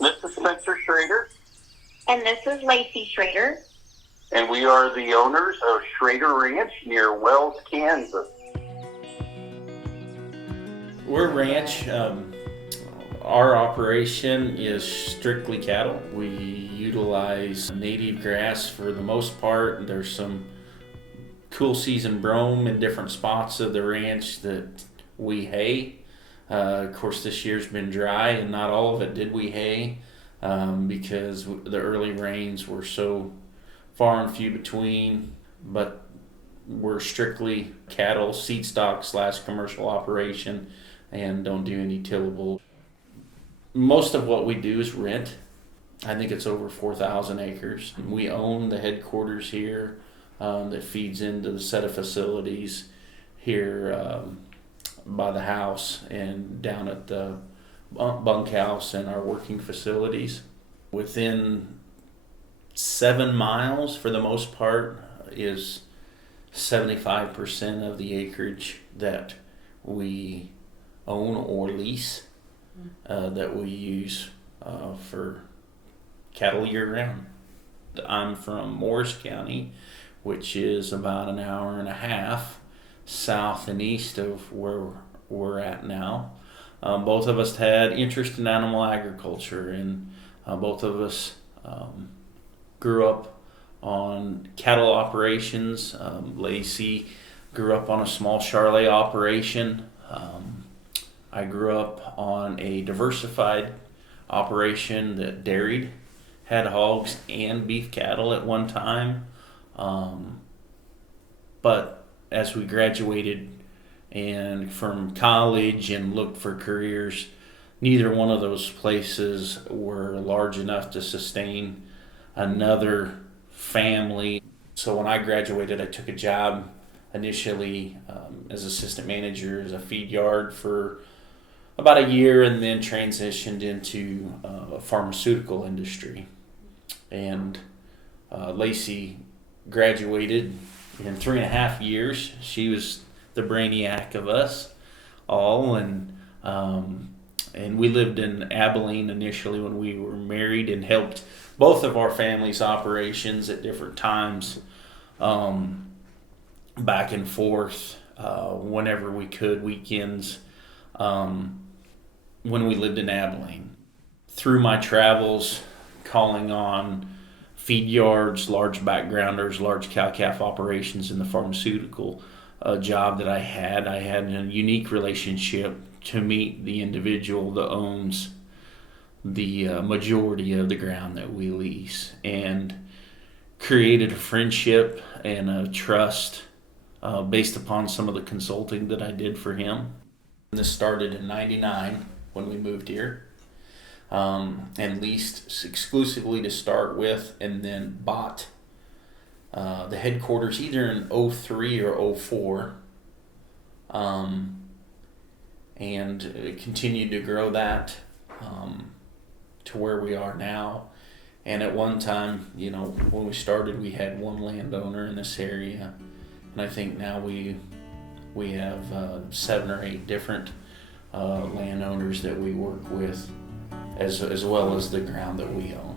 This is Spencer Schrader. And this is Laci Schrader. And we are the owners of Schrader Ranch near Wells, Kansas. We're a ranch. Our operation is strictly cattle. We utilize native grass for the most part. There's some cool season brome in different spots of the ranch that we hay. Of course, this year's been dry and not all of it did we hay because the early rains were so far and few between. But we're strictly cattle, seed stock / commercial operation, and don't do any tillable. Most of what we do is rent. I think it's over 4,000 acres. We own the headquarters here that feeds into the set of facilities here by the house and down at the bunkhouse and our working facilities. Within 7 miles, for the most part, is 75% of the acreage that we own or lease that we use for cattle year-round. I'm from Morris County, which is about an hour and a half south and east of where we're at now. Both of us had interest in animal agriculture, and both of us grew up on cattle operations. Laci grew up on a small Charolais operation. I grew up on a diversified operation that dairied, had hogs and beef cattle at one time. But as we graduated and from college and looked for careers, neither one of those places were large enough to sustain another family. So when I graduated, I took a job initially as assistant manager as a feed yard for about a year, and then transitioned into pharmaceutical industry. And Laci graduated in 3.5 years. She was the brainiac of us all, and we lived in Abilene initially when we were married, and helped both of our families' operations at different times, back and forth whenever we could, weekends, when we lived in Abilene. Through my travels, calling on feed yards, large backgrounders, large cow-calf operations in the pharmaceutical job that I had a unique relationship to meet the individual that owns the majority of the ground that we lease, and created a friendship and a trust based upon some of the consulting that I did for him. And this started in '99 when we moved here, and leased exclusively to start with, and then bought the headquarters either in '03 or '04, and continued to grow that to where we are now. And at one time, when we started, we had one landowner in this area, and I think now we have 7 or 8 different landowners that we work with, as well as the ground that we own.